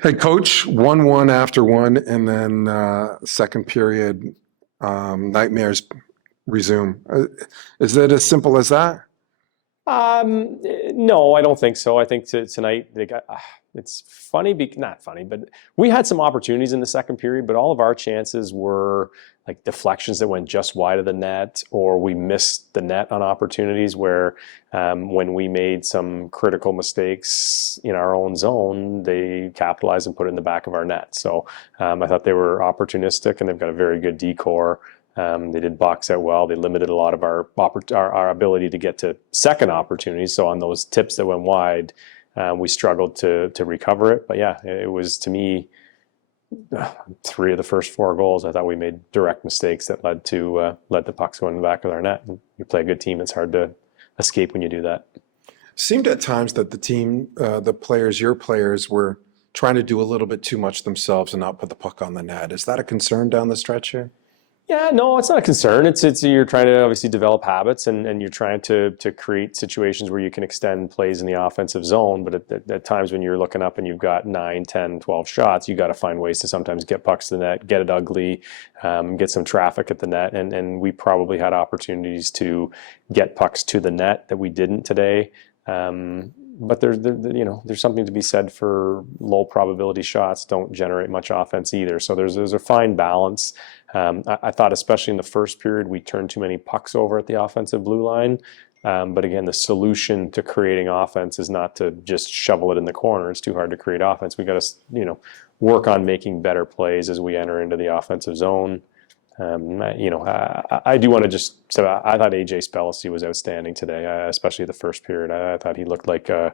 Hey, coach, 1-1 after one, and then second period, nightmares resume. Is it as simple as that? No, I don't think so. I think tonight they got. It's funny, not funny, but we had some opportunities in the second period, but all of our chances were like deflections that went just wide of the net, or we missed the net on opportunities where when we made some critical mistakes in our own zone, they capitalized and put it in the back of our net. So I thought they were opportunistic, and they've got a very good decor. They did box out well. They limited a lot of our ability to get to second opportunities. So on those tips that went wide, we struggled to recover it. But yeah, it was, to me, three of the first four goals. I thought we made direct mistakes that led to pucks going in the back of our net. And you play a good team, it's hard to escape when you do that. Seemed at times that the team, the players, your players, were trying to do a little bit too much themselves and not put the puck on the net. Is that a concern down the stretch here? Yeah, no, it's not a concern. It's you're trying to obviously develop habits, and you're trying to create situations where you can extend plays in the offensive zone. But at times when you're looking up and you've got 9, 10, 12 shots, you got to find ways to sometimes get pucks to the net, get it ugly, get some traffic at the net. And we probably had opportunities to get pucks to the net that we didn't today. But there's something to be said for low probability shots don't generate much offense either. So there's a fine balance. I thought especially in the first period we turned too many pucks over at the offensive blue line. But again, the solution to creating offense is not to just shovel it in the corner. It's too hard to create offense. We got to work on making better plays as we enter into the offensive zone. I do want to just say I thought AJ Spellacy was outstanding today, especially the first period. I thought he looked like a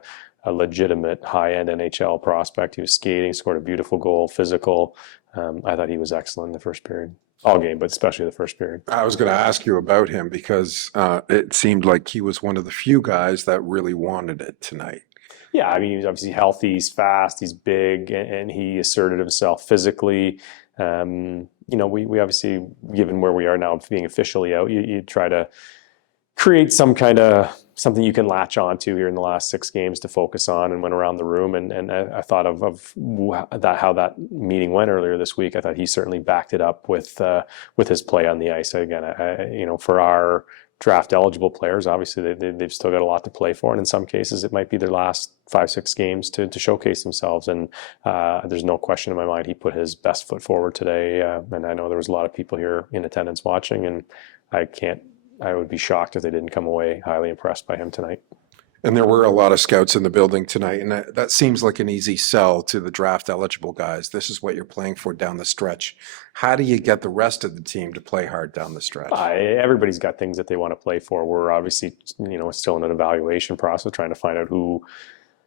legitimate high-end NHL prospect. He was skating, scored a beautiful goal, physical. I thought he was excellent in the first period. All game, but especially the first period. I was going to ask you about him because it seemed like he was one of the few guys that really wanted it tonight. Yeah, I mean, he's obviously healthy, he's fast, he's big, and he asserted himself physically. We obviously, given where we are now, being officially out, you try to create some kind of something you can latch onto here in the last 6 games to focus on, and went around the room. And I thought of that, how that meeting went earlier this week. I thought he certainly backed it up with his play on the ice. Again, for our draft eligible players, obviously they've still got a lot to play for, and in some cases it might be their last 5-6 games to showcase themselves. And there's no question in my mind he put his best foot forward today. And I know there was a lot of people here in attendance watching, and I would be shocked if they didn't come away highly impressed by him tonight. And there were a lot of scouts in the building tonight, and that seems like an easy sell to the draft eligible guys. This is what you're playing for down the stretch. How do you get the rest of the team to play hard down the stretch? Everybody's got things that they want to play for. We're obviously, still in an evaluation process, trying to find out who,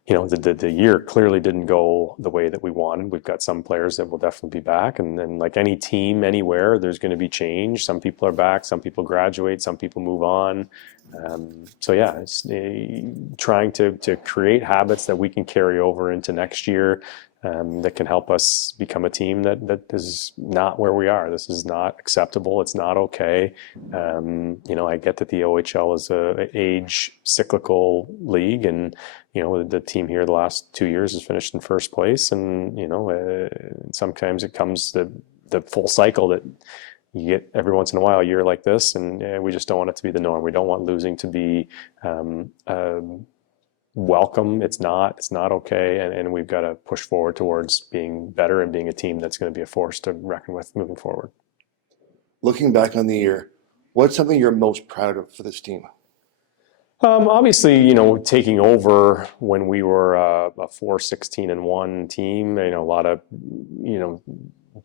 the year clearly didn't go the way that we wanted. We've got some players that will definitely be back, and then like any team anywhere, there's going to be change. Some people are back, some people graduate, some people move on. So yeah, it's trying to create habits that we can carry over into next year, that can help us become a team that is not where we are. This is not acceptable. It's not okay. I get that the OHL is a age cyclical league, and the team here the last 2 years has finished in first place, and sometimes it comes the full cycle that you get every once in a while, a year like this, and we just don't want it to be the norm. We don't want losing to be welcome. It's not okay, and we've got to push forward towards being better and being a team that's going to be a force to reckon with moving forward. Looking back on the year, what's something you're most proud of for this team? Obviously, taking over when we were a 4-16-1 team, a lot of,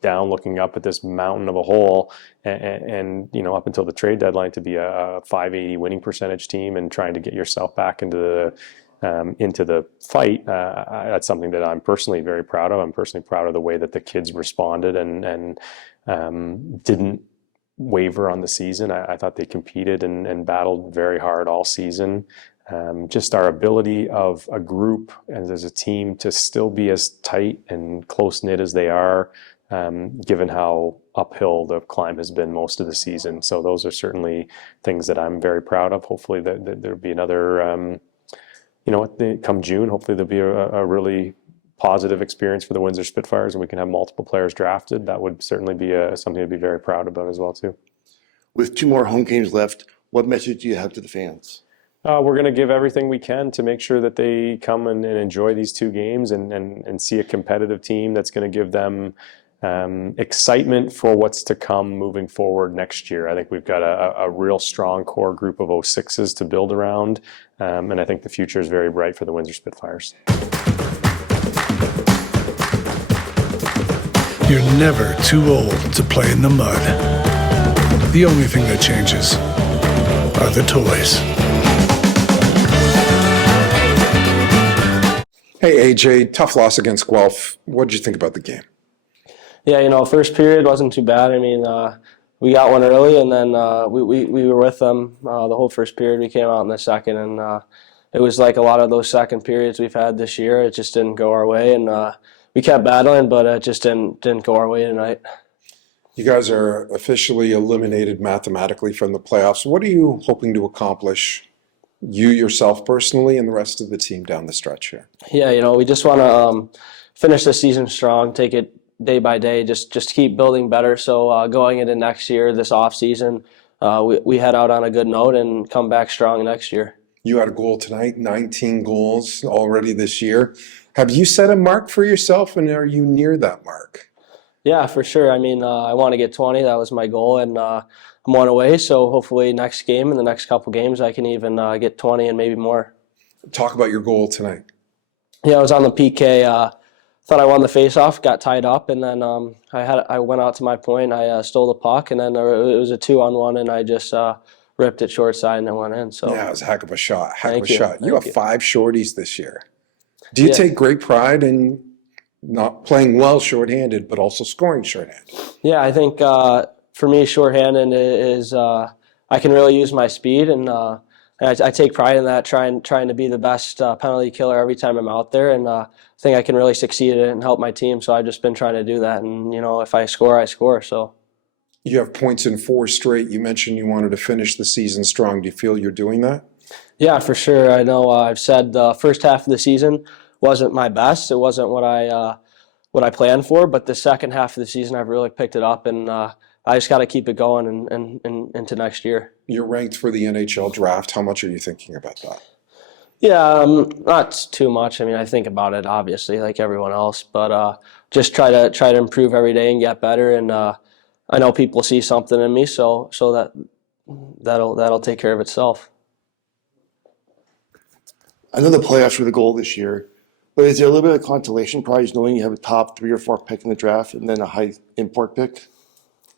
down looking up at this mountain of a hole, and up until the trade deadline to be a .580 winning percentage team and trying to get yourself back into the fight. That's something that I'm personally very proud of. I'm personally proud of the way that the kids responded and didn't waver on the season. I thought they competed and battled very hard all season. Just our ability of a group and as a team to still be as tight and close-knit as they are, given how uphill the climb has been most of the season. So those are certainly things that I'm very proud of. Hopefully there'll be another, come June, hopefully there'll be a really positive experience for the Windsor Spitfires and we can have multiple players drafted, that would certainly be something to be very proud about as well too. With 2 more home games left, what message do you have to the fans? We're going to give everything we can to make sure that they come and enjoy these 2 games and see a competitive team that's going to give them excitement for what's to come moving forward next year. I think we've got a real strong core group of 06s to build around, and I think the future is very bright for the Windsor Spitfires. You're never too old to play in the mud. The only thing that changes are the toys. Hey, AJ, tough loss against Guelph. What did you think about the game? Yeah, first period wasn't too bad. I mean, we got one early, and then we were with them the whole first period. We came out in the second, and it was like a lot of those second periods we've had this year. It just didn't go our way, and we kept battling, but it just didn't go our way tonight. You guys are officially eliminated mathematically from the playoffs. What are you hoping to accomplish, you yourself personally and the rest of the team down the stretch here? Yeah, we just want to finish the season strong, take it day by day, just keep building better. So going into next year, this off season, we head out on a good note and come back strong next year. You had a goal tonight, 19 goals already this year. Have you set a mark for yourself, and are you near that mark? Yeah, for sure. I mean, I want to get 20. That was my goal, and I'm one away. So hopefully next game and the next couple games, I can even get 20 and maybe more. Talk about your goal tonight. Yeah, I was on the PK. Thought I won the faceoff, got tied up, and then I went out to my point. I stole the puck, and then it was a 2-on-1, and I just ripped it short side and it went in. So yeah, it was a heck of a shot. Thank you. You have 5 shorties this year. Do you take great pride in not playing well shorthanded, but also scoring shorthanded? Yeah, I think for me, shorthanded is I can really use my speed, and I take pride in that, trying to be the best penalty killer every time I'm out there, and I think I can really succeed at it and help my team. So I've just been trying to do that, and if I score, I score. So you have points in 4 straight. You mentioned you wanted to finish the season strong. Do you feel you're doing that? Yeah, for sure. I know I've said the first half of the season wasn't my best. It wasn't what I planned for, but the second half of the season I've really picked it up, and I just got to keep it going and into next year. You're ranked for the NHL draft. How much are you thinking about that? Yeah, not too much. I mean, I think about it obviously like everyone else, but just try to improve every day and get better. And I know people see something in me, so that'll take care of itself. I know the playoffs were the goal this year, but is there a little bit of consolation prize knowing you have a top 3 or 4 pick in the draft and then a high import pick?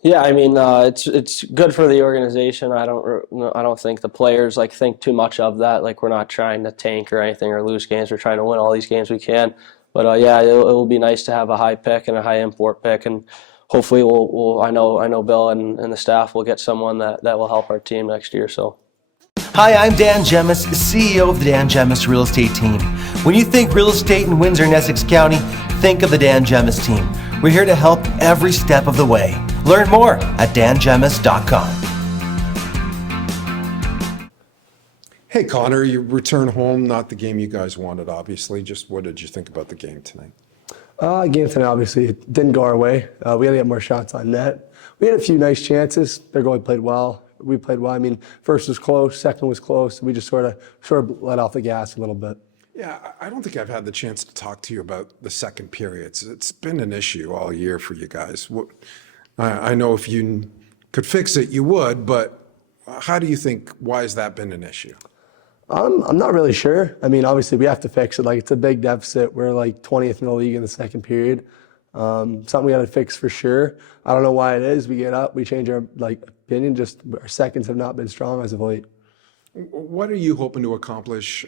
Yeah, I mean, it's good for the organization. I don't think the players think too much of that. Like, we're not trying to tank or anything or lose games. We're trying to win all these games we can. But yeah, it'll be nice to have a high pick and a high import pick, and hopefully I know Bill and the staff will get someone that will help our team next year. So. Hi, I'm Dan Gemus, CEO of the Dan Gemus Real Estate Team. When you think real estate in Windsor and Essex County, think of the Dan Gemus Team. We're here to help every step of the way. Learn more at dangemus.com. Hey, Conor, you return home, not the game you guys wanted, obviously. Just what did you think about the game tonight? Game tonight, obviously, it didn't go our way. We had to get more shots on net. We had a few nice chances. Their goalie played well. We played well. I mean, first was close, second was close. We just sort of let off the gas a little bit. Yeah, I don't think I've had the chance to talk to you about the second periods. It's been an issue all year for you guys. I know if you could fix it, you would, but how do you think, why has that been an issue? I'm not really sure. I mean, obviously, we have to fix it. It's a big deficit. We're 20th in the league in the second period. Something we got to fix for sure. I don't know why it is. We get up, we change our opinion. Just our seconds have not been strong as of late. What are you hoping to accomplish,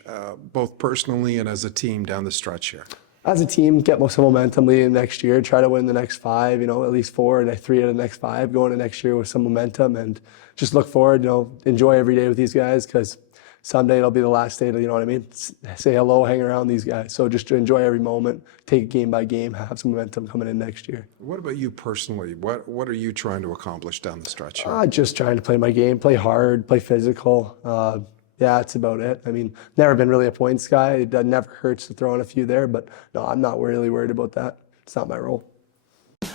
both personally and as a team down the stretch here? As a team, get some momentum leading next year. Try to win the next 5. At least 4 and 3 out of the next 5. Going to next year with some momentum, and just look forward. Enjoy every day with these guys, because someday it'll be the last day to, what I mean? Say hello, hang around these guys. So just to enjoy every moment, take it game by game, have some momentum coming in next year. What about you personally? What are you trying to accomplish down the stretch here? Just trying to play my game, play hard, play physical, Yeah, that's about it. I mean, never been really a points guy. It never hurts to throw in a few there, but no, I'm not really worried about that. It's not my role.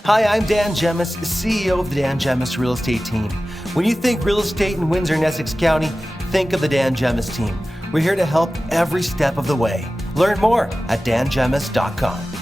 Hi, I'm Dan Gemus, CEO of the Dan Gemus Real Estate Team. When you think real estate in Windsor and Essex County, think of the Dan Gemus Team. We're here to help every step of the way. Learn more at dangemus.com.